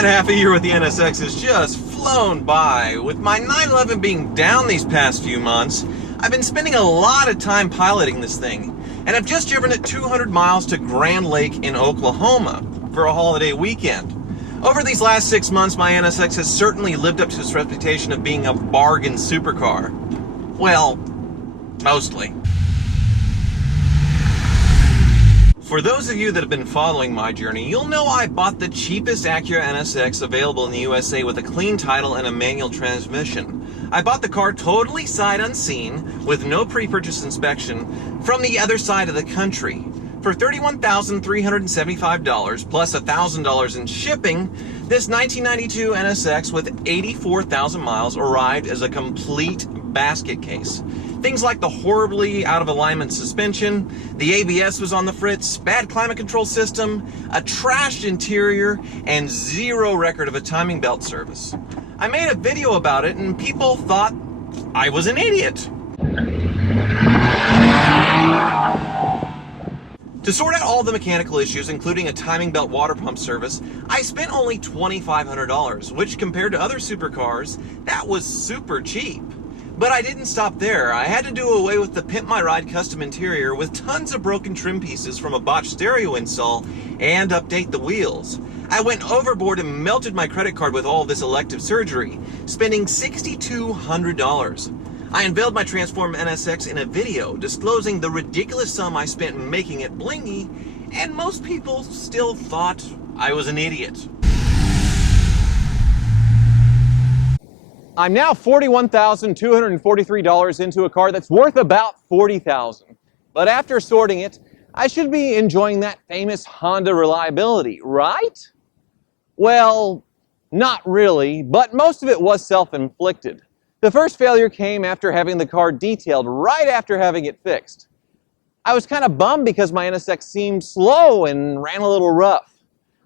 Man, half a year with the NSX has just flown by. With my 911 being down these past few months, I've been spending a lot of time piloting this thing, and I've just driven it 200 miles to Grand Lake in Oklahoma for a holiday weekend. Over these last 6 months, my NSX has certainly lived up to its reputation of being a bargain supercar. Well, mostly. For those of you that have been following my journey, you'll know I bought the cheapest Acura NSX available in the USA with a clean title and a manual transmission. I bought the car totally sight unseen, with no pre-purchase inspection, from the other side of the country. For $31,375 plus $1,000 in shipping, this 1992 NSX with 84,000 miles arrived as a complete basket case. Things like the horribly out-of-alignment suspension, the ABS was on the fritz, bad climate control system, a trashed interior, and zero record of a timing belt service. I made a video about it and people thought I was an idiot. To sort out all the mechanical issues, including a timing belt water pump service, I spent only $2,500, which compared to other supercars, that was super cheap. But I didn't stop there. I had to do away with the Pimp My Ride custom interior with tons of broken trim pieces from a botched stereo install and update the wheels. I went overboard and melted my credit card with all this elective surgery, spending $6,200. I unveiled my transformed NSX in a video disclosing the ridiculous sum I spent making it blingy, and most people still thought I was an idiot. I'm now $41,243 into a car that's worth about $40,000. But after sorting it, I should be enjoying that famous Honda reliability, right? Well, not really, but most of it was self-inflicted. The first failure came after having the car detailed right after having it fixed. I was kind of bummed because my NSX seemed slow and ran a little rough.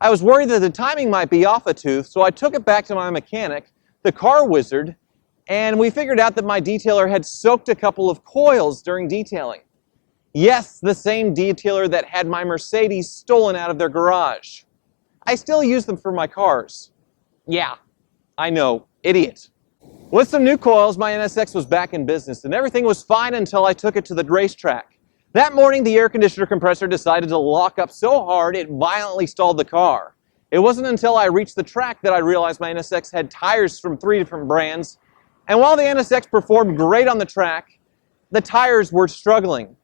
I was worried that the timing might be off a tooth, so I took it back to my mechanic, the car wizard, and we figured out that my detailer had soaked a couple of coils during detailing. Yes, the same detailer that had my Mercedes stolen out of their garage. I still use them for my cars. Yeah, I know, idiot. With some new coils, my NSX was back in business, and everything was fine until I took it to the racetrack. That morning, the air conditioner compressor decided to lock up so hard it violently stalled the car. It wasn't until I reached the track that I realized my NSX had tires from 3 different brands, and while the NSX performed great on the track, the tires were struggling.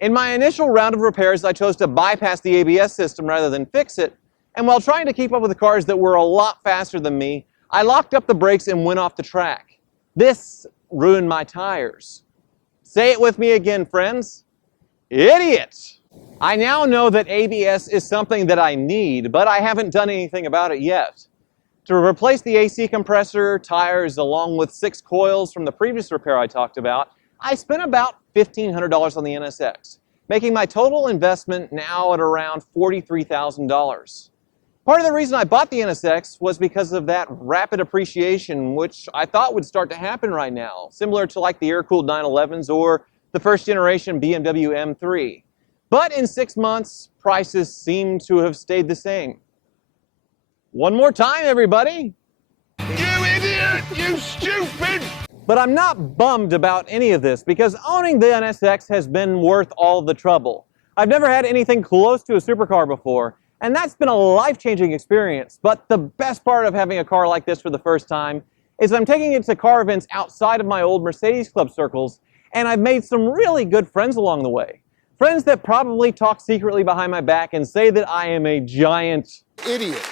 In my initial round of repairs, I chose to bypass the ABS system rather than fix it, and while trying to keep up with the cars that were a lot faster than me, I locked up the brakes and went off the track. This ruined my tires. Say it with me again, friends. Idiot! I now know that ABS is something that I need, but I haven't done anything about it yet. To replace the AC compressor, tires, along with 6 coils from the previous repair I talked about, I spent about $1,500 on the NSX, making my total investment now at around $43,000. Part of the reason I bought the NSX was because of that rapid appreciation, which I thought would start to happen right now, similar to like the air-cooled 911s or the first generation BMW M3. But in 6 months, prices seem to have stayed the same. One more time, everybody. You idiot! You stupid! But I'm not bummed about any of this because owning the NSX has been worth all the trouble. I've never had anything close to a supercar before, and that's been a life-changing experience. But the best part of having a car like this for the first time is I'm taking it to car events outside of my old Mercedes Club circles, and I've made some really good friends along the way. Friends that probably talk secretly behind my back and say that I am a giant Idiot.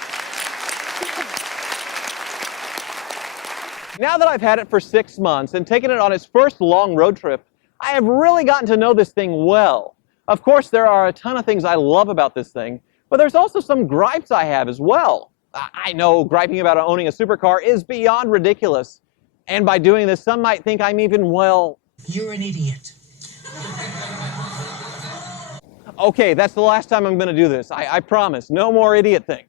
Now that I've had it for 6 months and taken it on its first long road trip, I have really gotten to know this thing well. Of course, there are a ton of things I love about this thing, but there's also some gripes I have as well. I know griping about owning a supercar is beyond ridiculous, and by doing this, some might think I'm even, well... You're an idiot. Okay, that's the last time I'm going to do this. I promise. No more idiot thing.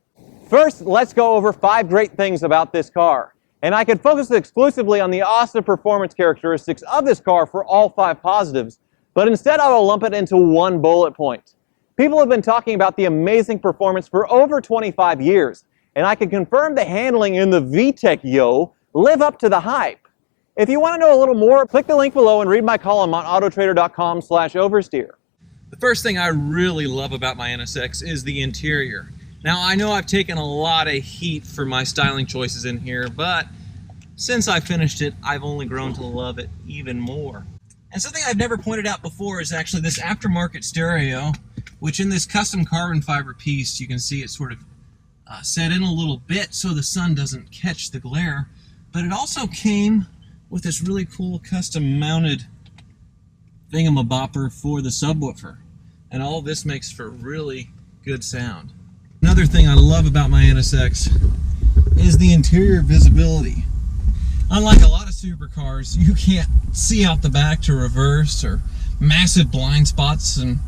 First, let's go over 5 great things about this car. And I could focus exclusively on the awesome performance characteristics of this car for all 5 positives, but instead I will lump it into one bullet point. People have been talking about the amazing performance for over 25 years, and I can confirm the handling in the VTEC Yo live up to the hype. If you want to know a little more, click the link below and read my column on autotrader.com/oversteer. The first thing I really love about my NSX is the interior. Now, I know I've taken a lot of heat for my styling choices in here, but since I finished it, I've only grown to love it even more. And something I've never pointed out before is actually this aftermarket stereo, which in this custom carbon fiber piece, you can see it sort of set in a little bit so the sun doesn't catch the glare. But it also came with this really cool custom mounted thingamabopper for the subwoofer. And all this makes for really good sound. Another thing I love about my NSX is the interior visibility. Unlike a lot of supercars, you can't see out the back to reverse, or massive blind spots and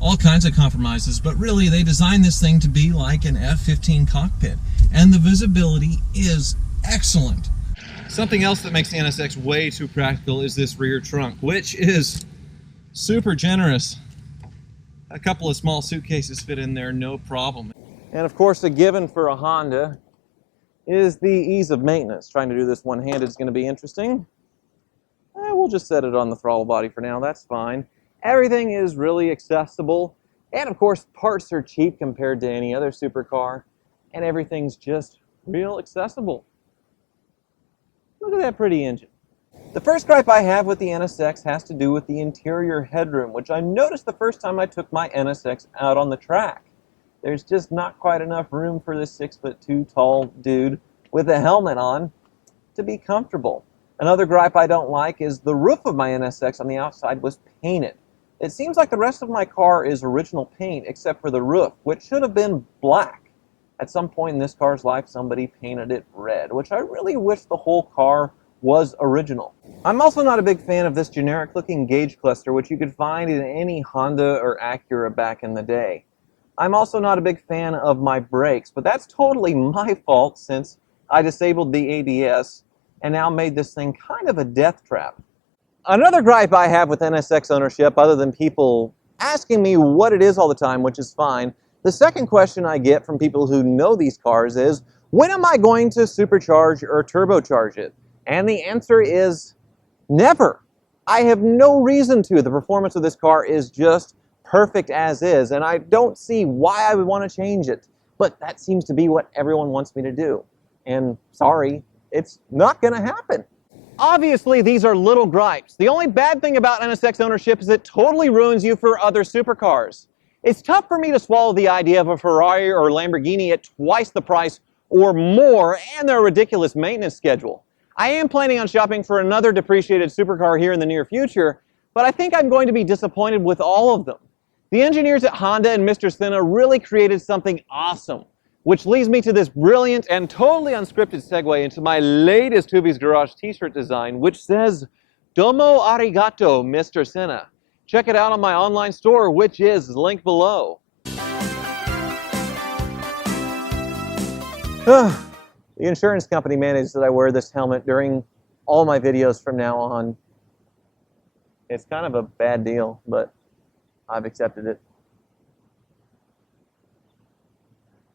all kinds of compromises, but really they designed this thing to be like an F-15 cockpit, and the visibility is excellent. Something else that makes the NSX way too practical is this rear trunk, which is super generous. A couple of small suitcases fit in there, no problem. And of course, a given for a Honda is the ease of maintenance. Trying to do this one-handed is going to be interesting. We'll just set it on the throttle body for now, that's fine. Everything is really accessible, and of course, parts are cheap compared to any other supercar, and everything's just real accessible. Look at that pretty engine. The first gripe I have with the NSX has to do with the interior headroom, which I noticed the first time I took my NSX out on the track. There's just not quite enough room for this 6'2" tall dude with a helmet on to be comfortable. Another gripe I don't like is the roof of my NSX on the outside was painted. It seems like the rest of my car is original paint except for the roof, which should have been black. At some point in this car's life, somebody painted it red, which I really wish the whole car was original. I'm also not a big fan of this generic-looking gauge cluster, which you could find in any Honda or Acura back in the day. I'm also not a big fan of my brakes, but that's totally my fault since I disabled the ABS and now made this thing kind of a death trap. Another gripe I have with NSX ownership, other than people asking me what it is all the time, which is fine, the second question I get from people who know these cars is, when am I going to supercharge or turbocharge it? And the answer is never. I have no reason to. The performance of this car is just perfect as is, and I don't see why I would want to change it. But that seems to be what everyone wants me to do. And sorry, it's not going to happen. Obviously, these are little gripes. The only bad thing about NSX ownership is it totally ruins you for other supercars. It's tough for me to swallow the idea of a Ferrari or Lamborghini at twice the price or more and their ridiculous maintenance schedule. I am planning on shopping for another depreciated supercar here in the near future, but I think I'm going to be disappointed with all of them. The engineers at Honda and Mr. Senna really created something awesome, which leads me to this brilliant and totally unscripted segue into my latest Hoovies Garage t-shirt design, which says, "Domo arigato, Mr. Senna." Check it out on my online store, which is linked below. The insurance company managed that I wear this helmet during all my videos from now on. It's kind of a bad deal, but I've accepted it.